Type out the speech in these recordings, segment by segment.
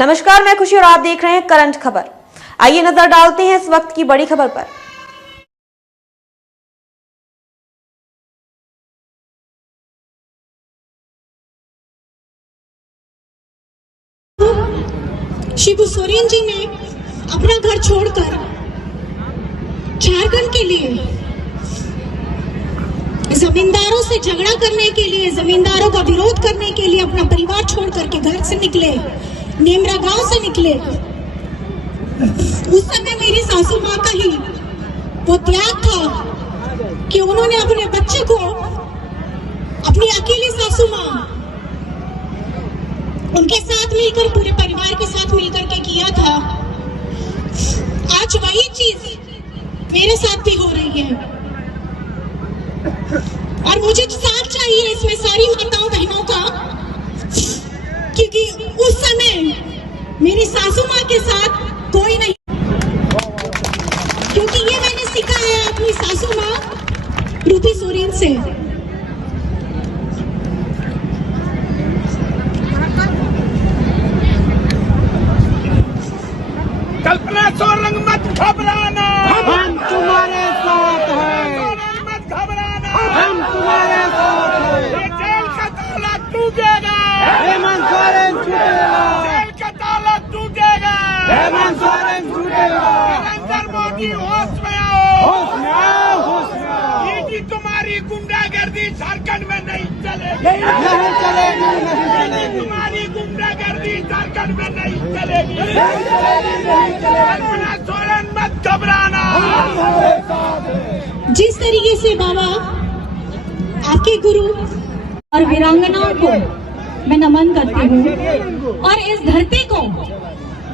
नमस्कार, मैं खुशी और आप देख रहे हैं करंट खबर। आइए नजर डालते हैं इस वक्त की बड़ी खबर पर। शिबू सोरेन जी ने अपना घर छोड़कर झारखंड के लिए जमींदारों से झगड़ा करने के लिए, जमींदारों का विरोध करने के लिए अपना परिवार छोड़ करके घर से निकले, नेमरा गांव से निकले। उस समय मेरी सासू माँ का ही वो त्याग था कि उन्होंने अपने बच्चे को, अपनी अकेली सासू माँ उनके साथ मिलकर, पूरे परिवार के साथ मिलकर के किया था। आज वही चीज मेरे साथ भी हो रही है और मुझे साथ चाहिए इसमें सारी माताओं बहनों का, क्योंकि उस समय मेरी सासू माँ के साथ कोई नहीं, क्योंकि ये मैंने सीखा है अपनी सासू माँ रूपी सोरेन से। कल्पना सोरंग मत घबराना, हम तुम्हारे साथ हैं। सोरंग मत घबराना, हम तुम्हारे साथ हैं। ये जेल का ताला टूटेगा, हेमंत सोरेन छूटेगा, जेल का ताला टूटेगा, हेमंत सोरेन छूटेगा। नरेंद्र मोदी होश में आओ, होश में आओ, होश में आओ। ये तुम्हारी गुंडागर्दी झारखंड में नहीं चलेगी, नहीं चलेगी, नहीं चलेगी, तुम्हारी गुंडागर्दी झारखंड में नहीं चलेगी। नहीं चलेगी, नहीं चलेगी। कल्पना सोरेन मत घबराना। हमारे साथ हैं। जिस तरीके से बाबा आपके गुरु और वीरांगनाओं को मैं नमन करती हूँ और इस धरती को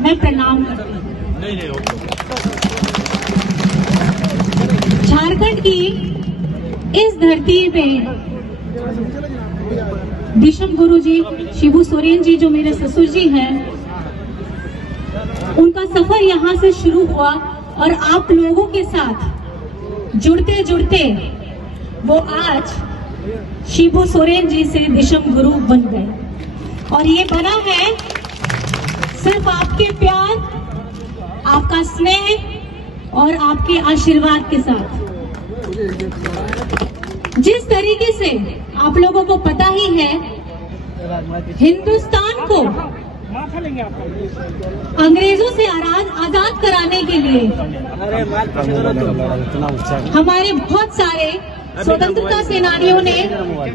मैं प्रणाम करती हूँ। झारखंड की इस धरती पे विषम गुरु जी शिबू सोरेन जी, जो मेरे ससुर जी हैं, उनका सफर यहाँ से शुरू हुआ और आप लोगों के साथ जुड़ते जुड़ते वो आज शिबू सोरेन जी से विषम गुरु बन गए। और ये बना है सिर्फ आपके प्यार, आपका स्नेह और आपके आशीर्वाद के साथ। जिस तरीके से आप लोगों को पता ही है, हिंदुस्तान को अंग्रेजों से आजाद कराने के लिए हमारे बहुत सारे स्वतंत्रता सेनानियों ने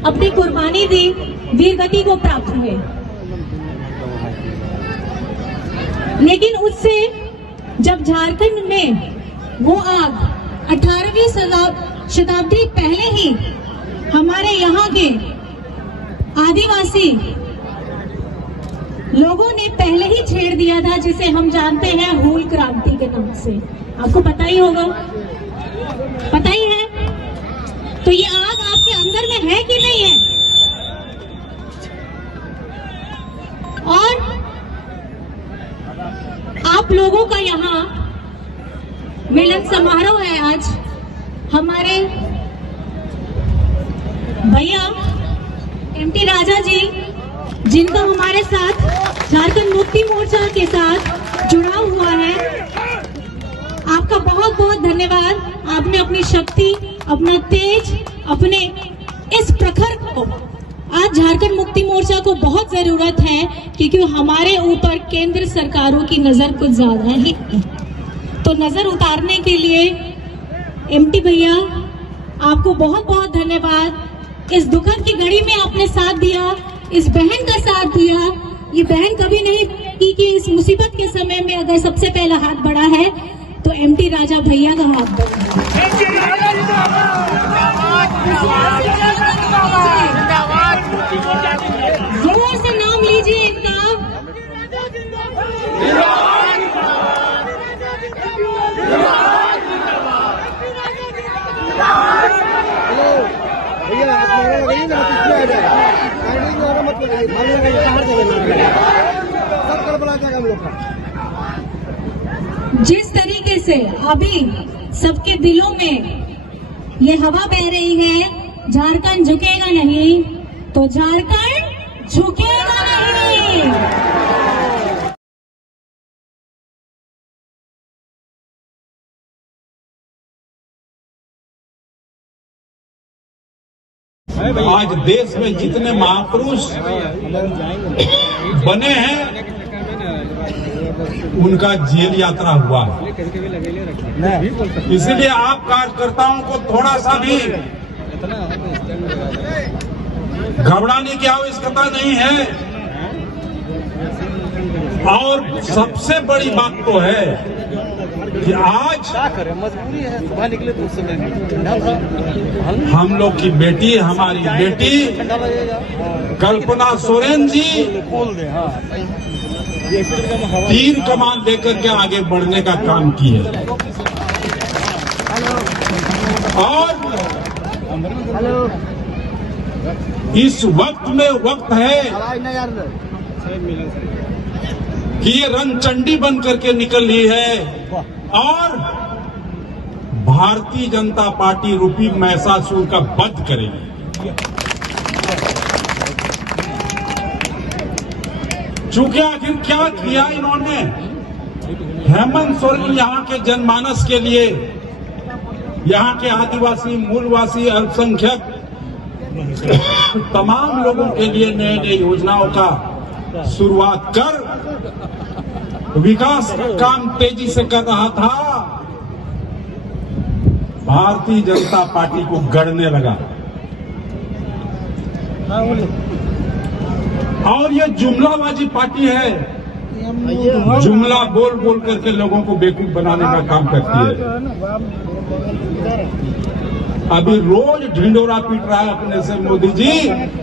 अपनी कुर्बानी दी, वीरगति को प्राप्त हुए। लेकिन उससे जब झारखंड में वो आग 18वीं शताब्दी पहले ही हमारे यहाँ के आदिवासी लोगों ने पहले ही छेड़ दिया था, जिसे हम जानते हैं हूल क्रांति के नाम से। आपको पता ही होगा, पता ही है। तो ये आग आपके अंदर में है कि नहीं है? और आप लोगों का यहाँ मिलन समारोह है आज। हमारे भैया एमटी राजा जी, जिनका हमारे साथ झारखंड मुक्ति मोर्चा के साथ जुड़ा हुआ है, आपका बहुत बहुत धन्यवाद। आपने अपनी शक्ति, अपना तेज, अपने इस प्रखर को, आज झारखंड मुक्ति मोर्चा को बहुत जरूरत है, क्योंकि हमारे ऊपर केंद्र सरकारों की नजर कुछ ज्यादा ही है। तो नजर उतारने के लिए एमटी भैया, आपको बहुत बहुत धन्यवाद। इस दुखद की घड़ी में आपने साथ दिया, इस बहन का साथ दिया। ये बहन कभी नहीं कि इस मुसीबत के समय में अगर सबसे पहला हाथ बढ़ा है तो एमटी राजा भैया का हाथ बढ़ा। जोर से नाम लीजिए इनका। जिस तरीके से अभी सबके दिलों में ये हवा बह रही है, झारखंड झुकेगा नहीं, तो झारखंड झुकेगा नहीं। आज देश में जितने महापुरुष बने हैं उनका जेल यात्रा हुआ है। इसलिए आप कार्यकर्ताओं को थोड़ा सा भी घबराने की आवश्यकता नहीं है। और सबसे बड़ी बात तो है कि आज हम लोग की बेटी, हमारी बेटी कल्पना सोरेन जी 3 कमान लेकर के आगे बढ़ने का काम की है। और इस वक्त में वक्त है कि ये रणचंडी बन करके निकल रही है और भारतीय जनता पार्टी रूपी महिषासुर का वध करेगी। चूंकि आखिर क्या किया इन्होंने, हेमंत सोरेन यहाँ के जनमानस के लिए, यहाँ के आदिवासी, मूलवासी, अल्पसंख्यक तमाम लोगों के लिए नए नए योजनाओं का शुरुआत कर विकास का काम तेजी से कर रहा था। भारतीय जनता पार्टी को गढ़ने लगा और ये जुमलाबाजी पार्टी है, जुमला बोल बोल करके लोगों को बेवकूफ बनाने का काम करती है। अभी रोज ढिंडोरा पीट रहा है अपने से मोदी जी,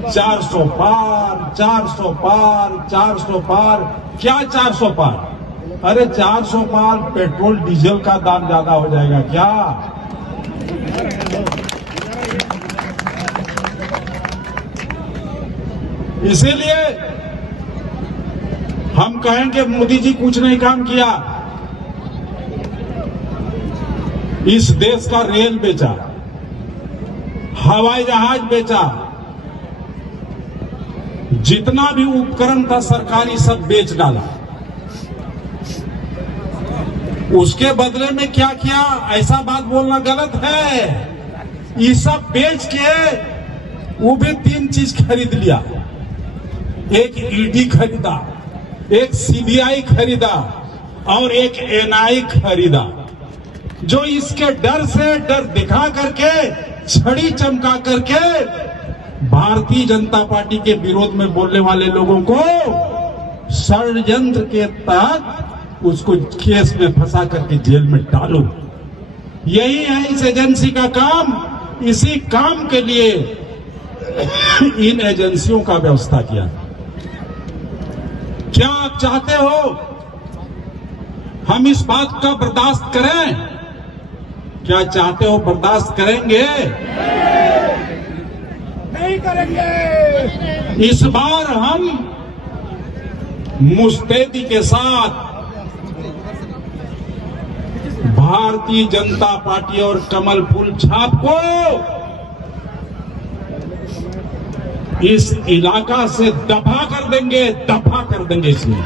400 पार, 400 पार, 400 पार। क्या 400 पार? अरे 400 पार पेट्रोल डीजल का दाम ज्यादा हो जाएगा क्या? इसीलिए हम कहेंगे मोदी जी कुछ नहीं काम किया। इस देश का रेल बेचा, हवाई जहाज बेचा, जितना भी उपकरण था सरकारी सब बेच डाला। उसके बदले में क्या किया? ऐसा बात बोलना गलत है। ये सब बेच के वो भी 3 चीज खरीद लिया। एक ईडी खरीदा, एक सीबीआई खरीदा और एक एनआई खरीदा, जो इसके डर से डर दिखा करके, छड़ी चमका करके भारतीय जनता पार्टी के विरोध में बोलने वाले लोगों को षड्यंत्र के तहत उसको केस में फंसा करके जेल में डालो। यही है इस एजेंसी का काम। इसी काम के लिए इन एजेंसियों का व्यवस्था किया। क्या आप चाहते हो हम इस बात का बर्दाश्त करें? क्या चाहते हो बर्दाश्त करेंगे? नहीं करेंगे। इस बार हम मुस्तैदी के साथ भारतीय जनता पार्टी और कमल फूल छाप को इस इलाका से दफा कर देंगे, दफा कर देंगे इसमें।